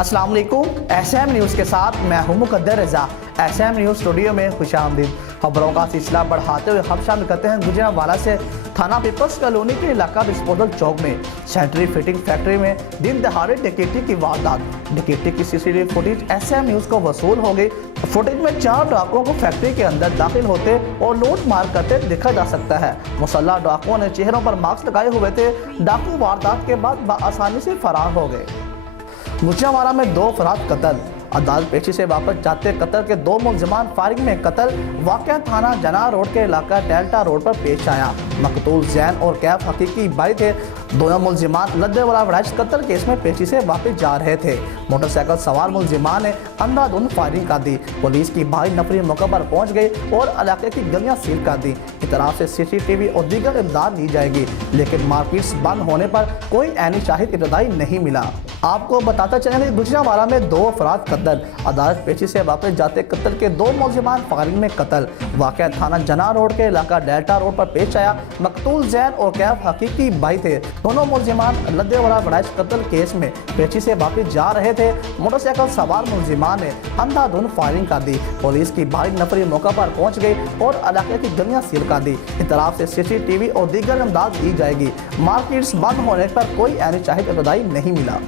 अस्सलाम वालेकुम। SM news के साथ मैं हूं मुकद्दर रजा। एसएम न्यूज़ स्टूडियो में खुशामदीद। खबरों का सिलसिला बढ़ाते हुए हम शामिल करते हैं गुजरांवाला से। थाना पीपल्स कॉलोनी के इलाका डिस्पोजल चौक में सेंट्री फिटिंग फैक्ट्री में दिन दहाड़े डकैती की वारदात। डकैती की सीसीटीवी फुटेज एसएम न्यूज़ को वसूल हो गई। फुटेज में 4 डाकुओं को फैक्ट्री के अंदर दाखिल होते और लूट मार करते देखा जा सकता है। मुसल्लह डाकुओं ने चेहरों पर मास्क लगाए हुए थे। डाकू वारदात के बाद आसानी से फरार हो गए। गुजरांवाला में 2 अफराद कत्ल। अदालत पेशी से वापस जाते कत्ल के 2 मुलजमान फायरिंग में कत्ल। वाक़या थाना जना रोड के इलाका डेल्टा रोड पर पेश आया। मकतूल जैन और कैफ हकीकी भाई थे। दोनों मुलजिमान लद्देवाला वड़ाइश कत्ल केस में पेशी से वापस जा रहे थे। मोटरसाइकिल सवार मुलजिमान ने अंधाधुंध फायरिंग कर दी। पुलिस की भारी नफरी मौके पर पहुंच गई और इलाके की गलियां सील कर दी। इतराफ से सीसीटीवी और दीगर इमदाद ली जाएगी, लेकिन मार्केट्स बंद होने पर कोई ऐनी शाहिद इब्तदाई नहीं मिला। आपको बताते चलें गुजरांवाला में 2 अफराद कत्ल। अदालत पेशी से वापस जाते कत्ल के 2 मुलजिमान फायरिंग में कत्ल। वाक़या थाना जना रोड के इलाका डेल्टा रोड पर पेश आया। मकतूल जैन और कैफ हकीकी भाई थे। दोनों मुलजिमान लद्देवाला वड़ाइश कत्ल केस में पेशी से वापस जा रहे थे। मोटरसाइकिल सवार मुलजिमान ने अंधाधुंध फायरिंग कर दी। पुलिस की भारी नफरी मौका पर पहुंच गई और इलाके की गलियां सील कर दी। इतराफ से सीसीटीवी और दीगर इमदाद दी जाएगी। मार्केट्स बंद होने पर कोई ऐनी शाहिद इब्तदाई नहीं मिला।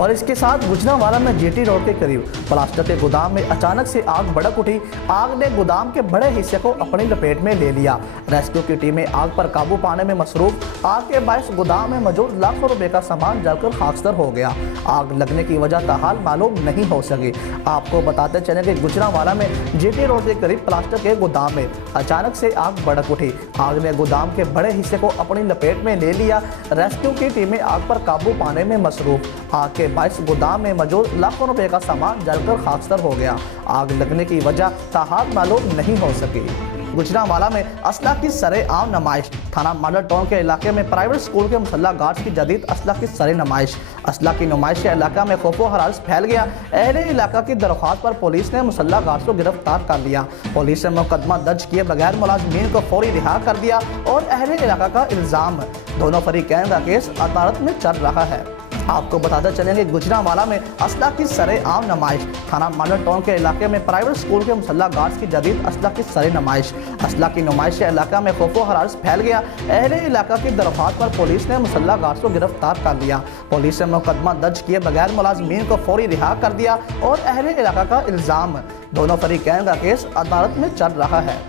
और इसके साथ गुजरांवाला में जीटी रोड के करीब प्लास्टिक के गोदाम में अचानक से आग भड़क उठी। आग ने गोदाम के बड़े हिस्से को अपनी लपेट में ले लिया। रेस्क्यू की टीमें आग पर काबू पाने में मसरूफ। आग के बायस गोदाम में मौजूद लाखों रुपए का सामान जलकर खाकसर हो गया। आग लगने की वजह ताहाल मालूम नहीं हो सकी। आपको बताते चले कि गुजरांवाला में जीटी रोड के करीब प्लास्टिक के गोदाम में अचानक से आग भड़क उठी। आग ने गोदाम के बड़े हिस्से को अपनी लपेट में ले लिया। रेस्क्यू की टीमें आग पर काबू पाने में मसरूफ। आग के बायस गोदाम में मौजूद लाखों रुपए का सामान जलकर खाकसर हो गया। आग लगने की वजह ताहाल मालूम नहीं हो सकी। गुजरांवाला में असला की सरेआम नमाइश। थाना मॉडल टाउन के इलाके में प्राइवेट स्कूल के मुसल्ला गार्ड्स की जदीद असला की सरे नमाइश। असला की नुमाइश से इलाका में खौफो हरास फैल गया। अहले इलाका की दरख्वास्त पर पुलिस ने मुसल्ला गार्ड्स को गिरफ्तार कर लिया। पुलिस ने मुकदमा दर्ज किए बगैर मुलाजमीन को फौरी रिहा कर दिया और अहले इलाका का इल्ज़ाम दोनों फरीकैन का केस अदालत में चल रहा है। आपको बताते चलेंगे गुजरांवाला में असला की सरेआम नमाइश। थाना मॉडल टाउन के इलाके में प्राइवेट स्कूल के मुसल्ला गार्ड्स की जदीद असला की सरे नमाइश। असला की नुमाइश से इलाका में खौफो हरास फैल गया। अहले इलाका की दरख्वास्त पर पुलिस ने मुसल्ला गार्ड्स को गिरफ्तार कर लिया। पुलिस ने मुकदमा दर्ज किए बगैर मुलाजमीन को फौरी रिहा कर दिया और अहले इलाका का इल्ज़ाम दोनों फरीकैन का केस अदालत में चल रहा है।